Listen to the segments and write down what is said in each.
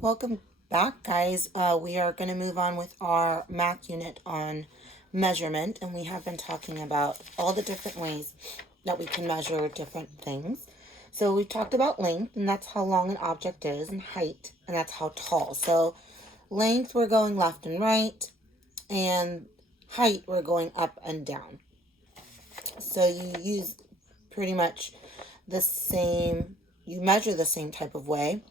Welcome back, guys. We are going to move on with our math unit on measurement, and we have been talking about all the different ways that we can measure different things. So we've talked about length, and that's how long an object is, and height, and that's how tall. So length, we're going left and right, and height, we're going up and down. So you use pretty much the same, you measure the same type of way,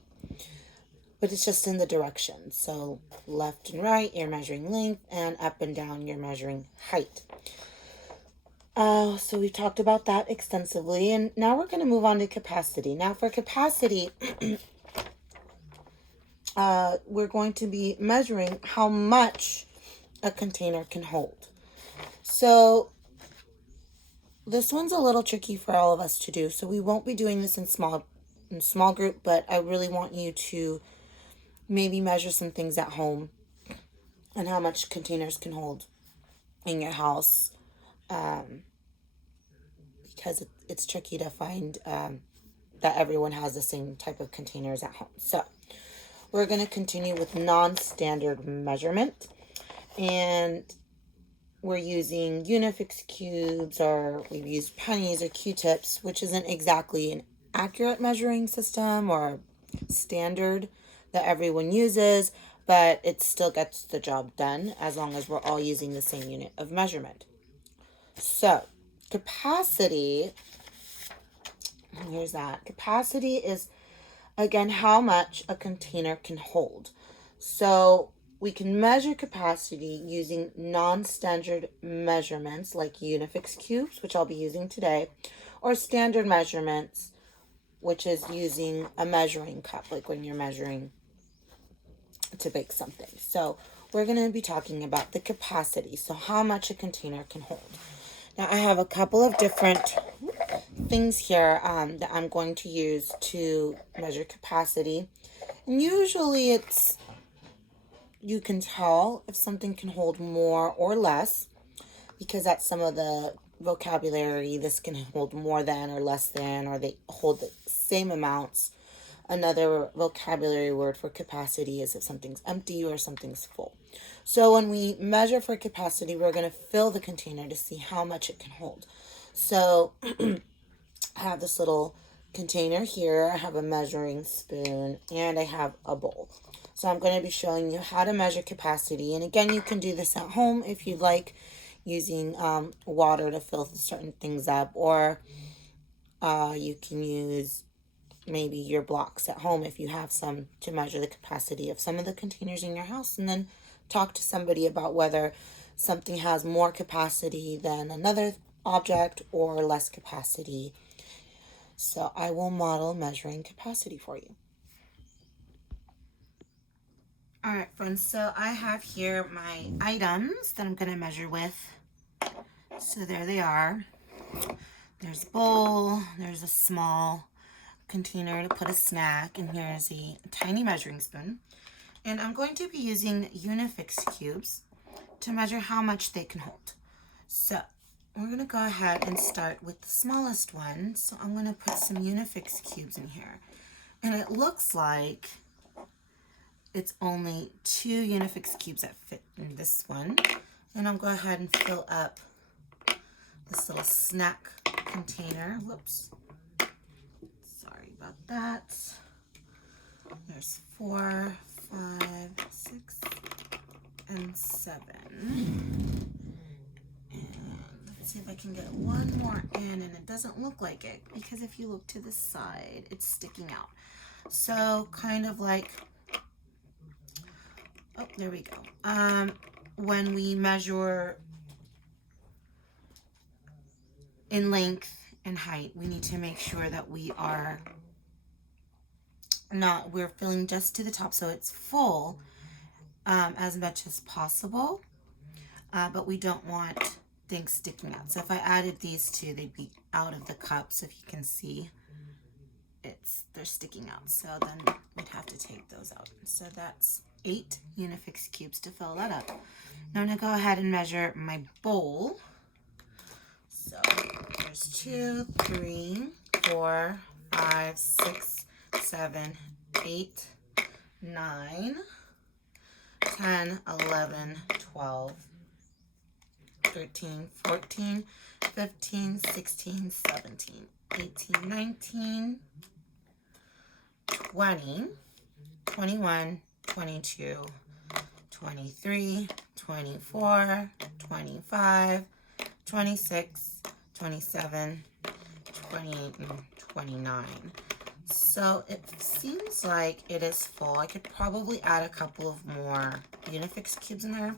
but it's just in the direction. So left and right, you're measuring length, and up and down, you're measuring height. So we've talked about that extensively, and now we're going to move on to capacity. Now for capacity, we're going to be measuring how much a container can hold. So this one's a little tricky for all of us to do, so we won't be doing this in small group, but I really want you to maybe measure some things at home and how much containers can hold in your house, because it's tricky to find that everyone has the same type of containers at home. So we're going to continue with non-standard measurement, and we're using Unifix cubes, or we've used pennies or Q-tips, which isn't exactly an accurate measuring system or standard that everyone uses, but it still gets the job done as long as we're all using the same unit of measurement. So capacity, here's that. Capacity is, again, how much a container can hold. So we can measure capacity using non-standard measurements like Unifix cubes, which I'll be using today, or standard measurements, which is using a measuring cup, like when you're measuring to bake something. So we're going to be talking about the capacity, so how much a container can hold. Now I have a couple of different things here that I'm going to use to measure capacity. And usually you can tell if something can hold more or less, because that's some of the vocabulary. This can hold more than or less than, or they hold the same amounts. Another vocabulary word for capacity is if something's empty or something's full. So when we measure for capacity, we're going to fill the container to see how much it can hold. So I have this little container here. I have a measuring spoon, and I have a bowl. So I'm going to be showing you how to measure capacity. And again, you can do this at home if you'd like, using water to fill certain things up, or you can use maybe your blocks at home if you have some, to measure the capacity of some of the containers in your house, and then talk to somebody about whether something has more capacity than another object or less capacity. So I will model measuring capacity for you. All right, friends, so I have here my items that I'm going to measure with. So there they are. There's a bowl, there's a small container to put a snack, and here's a tiny measuring spoon. And I'm going to be using Unifix cubes to measure how much they can hold. So we're going to go ahead and start with the smallest one. So I'm going to put some Unifix cubes in here. And it looks like it's only 2 Unifix cubes that fit in this one. And I'll go ahead and fill up this little snack container. Whoops. Sorry about that. There's 4, 5, 6, and 7. And let's see if I can get one more in, and it doesn't look like it, because if you look to the side, it's sticking out. So kind of like, oh, there we go. When we measure in length and height, we need to make sure that we're filling just to the top, so it's full as much as possible, but we don't want things sticking out. So if I added these two, they'd be out of the cup. So if you can see, they're sticking out, so then we'd have to take those out. So that's 8 Unifix cubes to fill that up. Now I'm going to go ahead and measure my bowl. So there's 2, 3, 4, 5, 6, 7, 8, 9, 10, 11, 12, 13, 14, 15, 16, 17, 18, 19, 20, 21, 22, 23, 24, 25, 26, 27, 28, and 29. So it seems like it is full. I could probably add a couple of more Unifix cubes in there.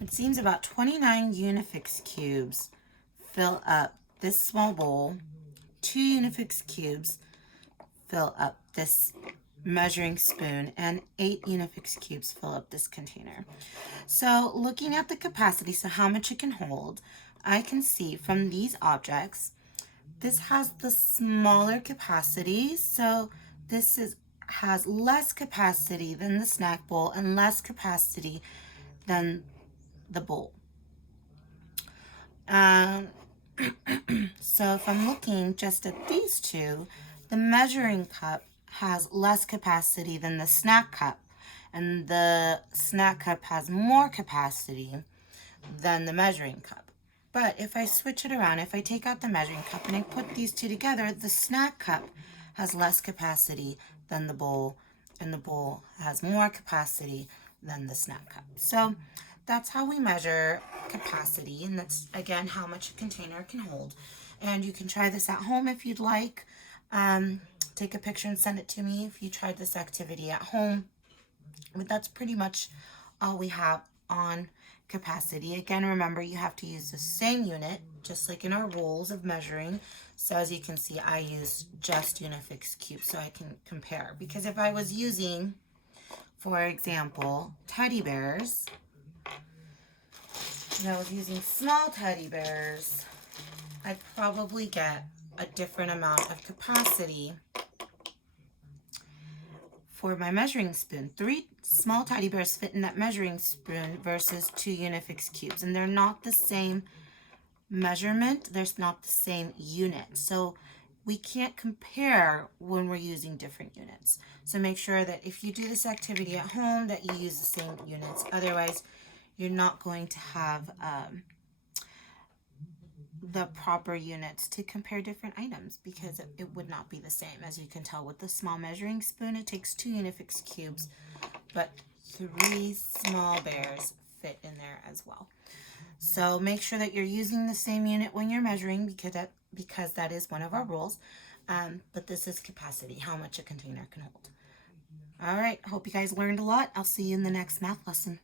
It seems about 29 Unifix cubes fill up this small bowl. 2 Unifix cubes fill up this measuring spoon, and 8 Unifix cubes fill up this container. So looking at the capacity, so how much it can hold, I can see from these objects, this has the smaller capacity. So this has less capacity than the snack bowl and less capacity than the bowl. So if I'm looking just at these two, the measuring cup has less capacity than the snack cup, and the snack cup has more capacity than the measuring cup. But if I switch it around, if I take out the measuring cup and I put these two together, the snack cup has less capacity than the bowl, and the bowl has more capacity than the snack cup. So that's how we measure capacity, and that's, again, how much a container can hold. And you can try this at home if you'd like. Take a picture and send it to me if you tried this activity at home. But that's pretty much all we have on capacity. Again, remember, you have to use the same unit, just like in our rules of measuring. So as you can see, I used just Unifix cubes so I can compare. Because if I was using, for example, teddy bears, and I was using small teddy bears, I'd probably get a different amount of capacity for my measuring spoon. 3 small teddy bears fit in that measuring spoon versus 2 Unifix cubes, and they're not the same measurement. There's not the same unit, so we can't compare when we're using different units. So make sure that if you do this activity at home that you use the same units. Otherwise, you're not going to have the proper units to compare different items, because it would not be the same. As you can tell with the small measuring spoon, it takes 2 Unifix cubes, but 3 small bears fit in there as well. So make sure that you're using the same unit when you're measuring, because that is one of our rules. But this is capacity, how much a container can hold. All right, hope you guys learned a lot. I'll see you in the next math lesson.